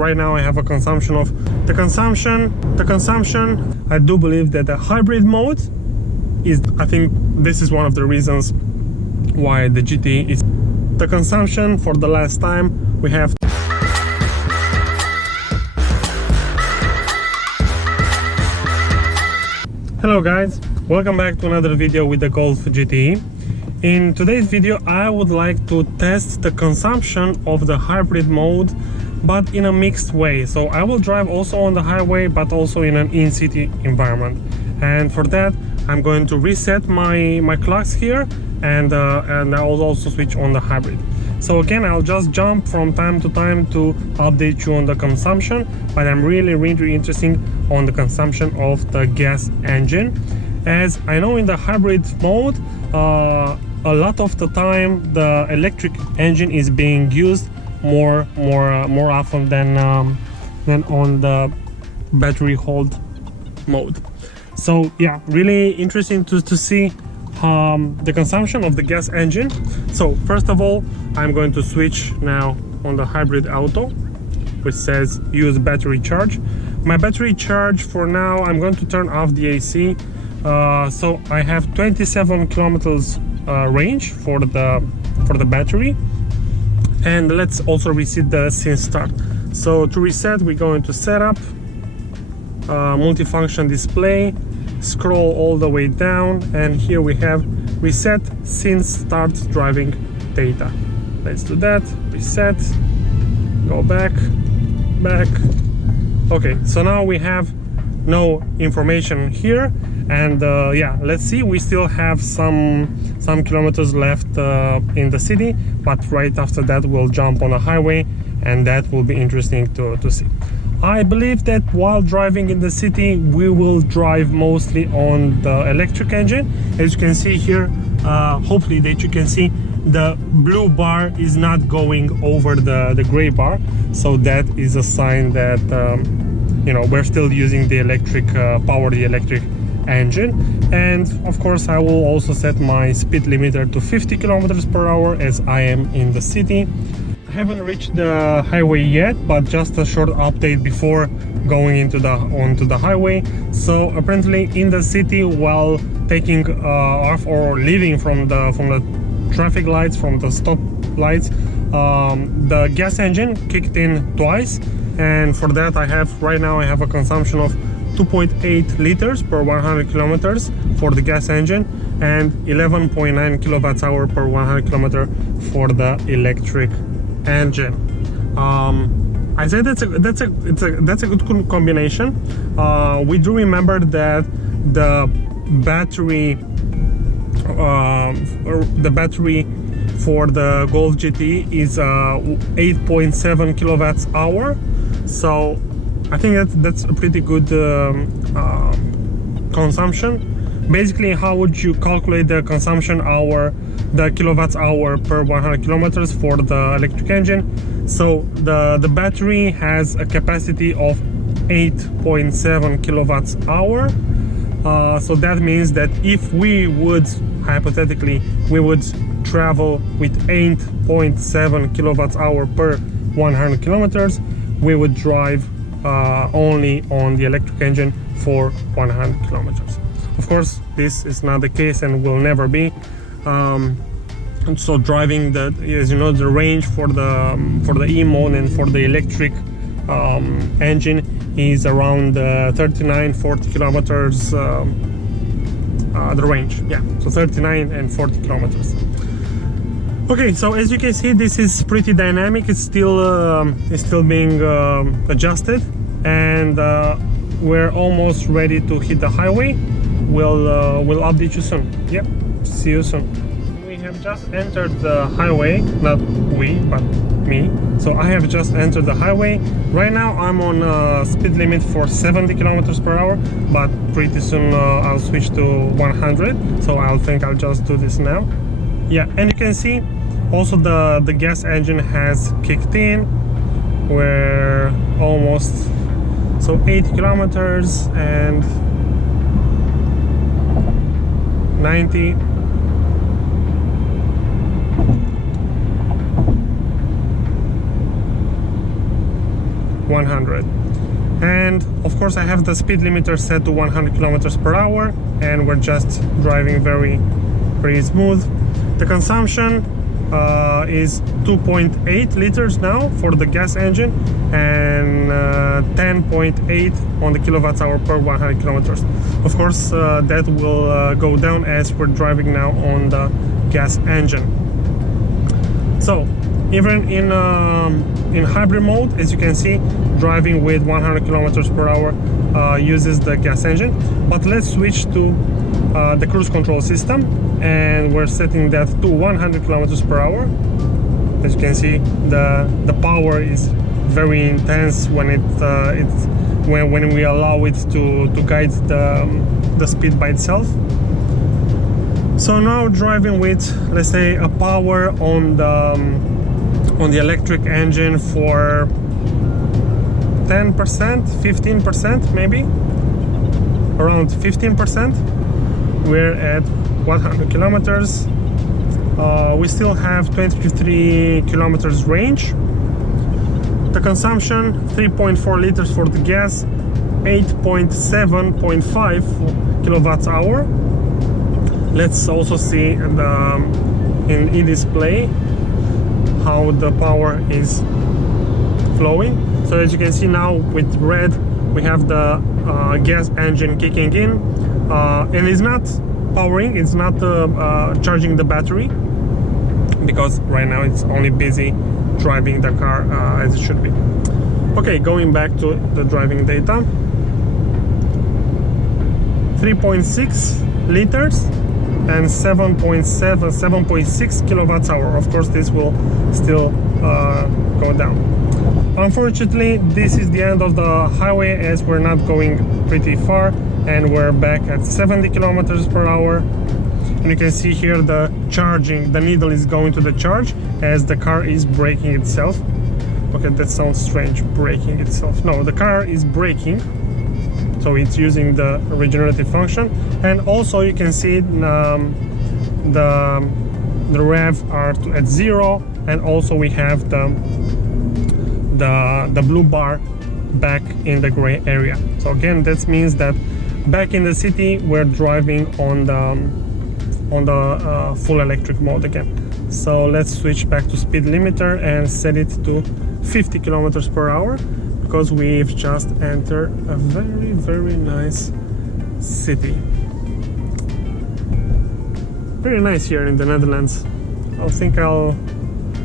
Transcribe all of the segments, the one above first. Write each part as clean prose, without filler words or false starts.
right now I have a consumption of the consumption. I do believe that the hybrid mode is, I think this is one of the reasons why the GTE is the consumption. For the last time we have Hello guys, welcome back to another video with the Golf GTE. In today's video I would like to test the consumption of the hybrid mode, but in a mixed way. So I will drive also on the highway but also in an in-city environment, and for that I'm going to reset my clocks here, and I will also switch on the hybrid. So again, I'll just jump from time to time to update you on the consumption, but I'm really interested on the consumption of the gas engine, as I know in the hybrid mode a lot of the time the electric engine is being used more often than on the battery hold mode. So yeah, really interesting to see the consumption of the gas engine. So first of all, I'm going to switch now on the hybrid auto, which says use battery charge. My battery charge for now, I'm going to turn off the AC. So I have 27 kilometers range for the battery, and let's also reset the scene start. So to reset, we're going to setup, multifunction display, scroll all the way down, and here we have reset scene start driving data. Let's do that. Reset, go back. Okay, so now we have no information here, and yeah, let's see, we still have some kilometers left in the city, but right after that we'll jump on a highway, and that will be interesting to see. I believe that while driving in the city we will drive mostly on the electric engine. As you can see here, hopefully that you can see the blue bar is not going over the gray bar, so that is a sign that you know, we're still using the electric power, the electric engine. And of course I will also set my speed limiter to 50 kilometers per hour as I am in the city. I haven't reached the highway yet, but just a short update before going onto the highway. So apparently in the city, while taking off or leaving from the traffic lights, from the stop lights, the gas engine kicked in twice, and for that right now I have a consumption of 2.8 liters per 100 kilometers for the gas engine, and 11.9 kilowatts hour per 100 kilometer for the electric engine. I said that's a good combination. We do remember that the battery for the Golf GTE is 8.7 kilowatts hour, so I think that's a pretty good consumption. Basically, how would you calculate the consumption hour, the kilowatts hour per 100 kilometers for the electric engine? So the battery has a capacity of 8.7 kilowatts hour. So that means that if we would, hypothetically, we would travel with 8.7 kilowatts hour per 100 kilometers, we would drive only on the electric engine for 100 kilometers. Of course, this is not the case and will never be. So driving as you know, the range for the E-mode and for the electric engine is around 39-40 kilometers. The range, yeah, so 39 and 40 kilometers. Okay, so as you can see, this is pretty dynamic. It's still being adjusted, and we're almost ready to hit the highway. We'll update you soon. Yep, see you soon. We have just entered the highway, not we, but me. So I have just entered the highway. Right now I'm on a speed limit for 70 kilometers per hour, but pretty soon I'll switch to 100. So I'll just do this now. Yeah, and you can see also the gas engine has kicked in. We're almost, so 80 kilometers and 90. 100. And of course I have the speed limiter set to 100 kilometers per hour, and we're just driving very smooth. The consumption is 2.8 liters now for the gas engine, and 10.8 on the kilowatts hour per 100 kilometers. Of course that will go down as we're driving now on the gas engine. So even in hybrid mode, as you can see, driving with 100 kilometers per hour uses the gas engine. But let's switch to the cruise control system, and we're setting that to 100 kilometers per hour. As you can see, the power is very intense when when we allow it to guide the speed by itself. So now driving with, let's say, a power on the electric engine for 10%, 15% maybe, around 15%. We're at 100 kilometers. We still have 23 kilometers range. The consumption 3.4 liters for the gas, 8.7.5 kilowatts hour. Let's also see in e-display how the power is flowing. So as you can see now with red, we have the gas engine kicking in, and it's not powering, it's not charging the battery, because right now it's only busy driving the car as it should be. Okay, going back to the driving data, 3.6 liters and 7.6 kilowatts hour. Of course this will still go down. Unfortunately, this is the end of the highway, as we're not going pretty far, and we're back at 70 kilometers per hour. And you can see here the charging, the needle is going to the charge as the car is braking itself. Okay, that sounds strange, braking itself. No, the car is braking, so it's using the regenerative function. And also you can see the rev are at 0, and also we have the blue bar back in the gray area. So again, that means that back in the city we're driving on the full electric mode again. So let's switch back to speed limiter and set it to 50 kilometers per hour, because we've just entered a very nice city. Very nice here in the Netherlands. I think I'll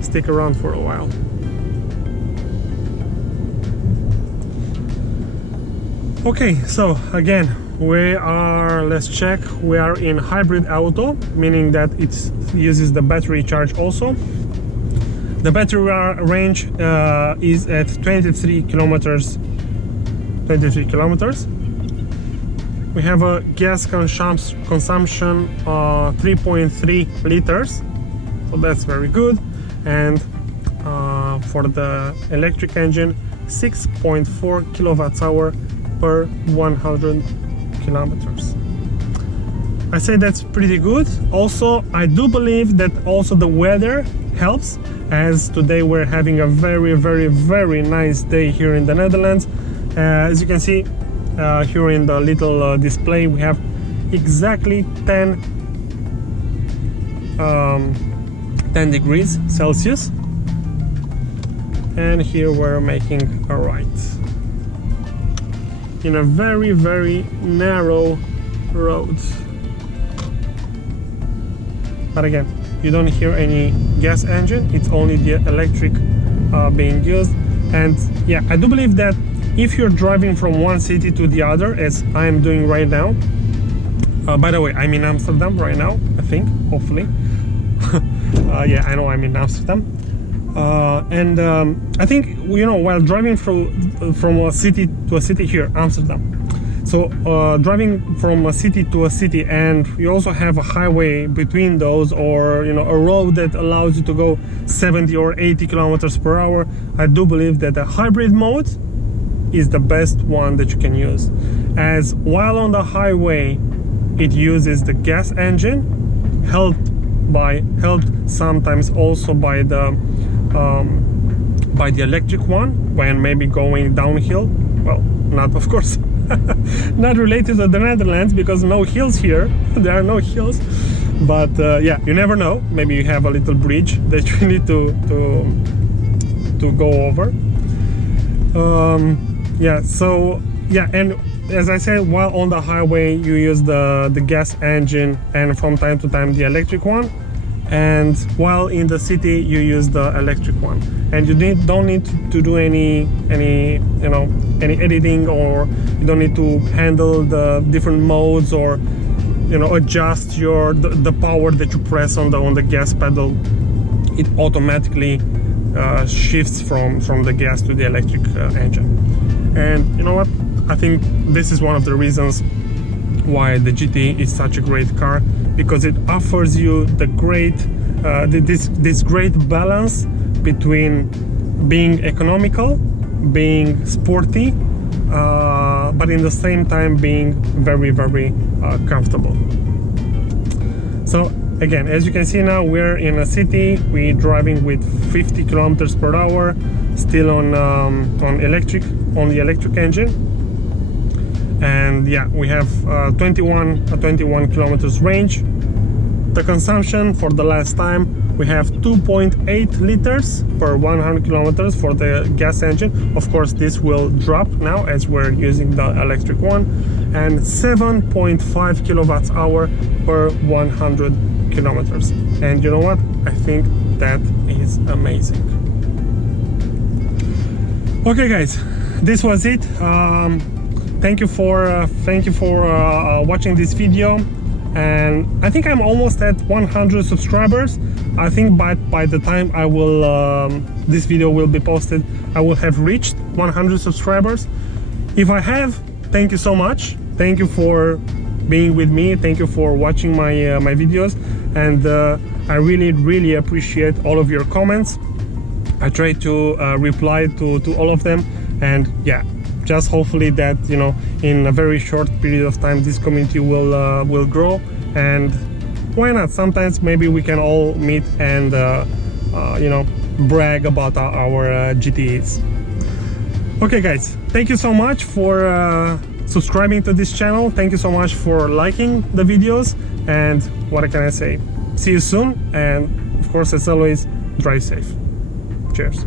stick around for a while. Okay, so again, we are, let's check, we are in hybrid auto, meaning that it uses the battery charge also. The battery range is at 23 kilometers. We have a gas consumption 3.3 liters, so that's very good. And for the electric engine, 6.4 kilowatts hour per 100 kilometers. I say that's pretty good. Also, I do believe that also the weather helps, as today we're having a very nice day here in the Netherlands. As you can see here in the little display, we have exactly 10 degrees Celsius, and here we're making a right in a very narrow road. But again, you don't hear any gas engine, it's only the electric being used. And yeah, I do believe that if you're driving from one city to the other, as I am doing right now, by the way, I'm in Amsterdam right now, I think, hopefully. Yeah, I know I'm in Amsterdam. I think, you know, while driving from a city to a city here, Amsterdam, so driving from a city to a city, and you also have a highway between those, or you know, a road that allows you to go 70 or 80 kilometers per hour, I do believe that a hybrid mode is the best one that you can use, as while on the highway it uses the gas engine, helped sometimes also by the electric one, when maybe going downhill. Well, not of course not related to the Netherlands, because no hills here. There are no hills, but yeah, you never know, maybe you have a little bridge that you need to go over. Yeah, so yeah, and as I said, while on the highway you use the gas engine and from time to time the electric one, and while in the city you use the electric one, and you don't need to do any editing, or you don't need to handle the different modes, or adjust the power that you press on the gas pedal. It automatically shifts from the gas to the electric engine. And you know what, I think this is one of the reasons why the GTE is such a great car, because it offers you the great this great balance between being economical, being sporty, but in the same time being very, very comfortable. So again, as you can see now, we're in a city. We're driving with 50 kilometers per hour, still on the electric engine. And yeah, we have 21 kilometers range. The consumption for the last time, we have 2.8 liters per 100 kilometers for the gas engine. Of course, this will drop now as we're using the electric one, and 7.5 kilowatts hour per 100 kilometers. And you know what? I think that is amazing. Okay, guys, this was it. Thank you for watching this video, and I think I'm almost at 100 subscribers. I think by the time I will this video will be posted, I will have reached 100 subscribers. If I have, thank you so much. Thank you for being with me. Thank you for watching my videos, and I really appreciate all of your comments. I try to reply to all of them, and yeah, just hopefully that in a very short period of time this community will grow, and why not, sometimes maybe we can all meet and brag about our GTEs. Okay, guys, thank you so much for subscribing to this channel. Thank you so much for liking the videos, and what can I say, see you soon, and of course, as always, drive safe. Cheers.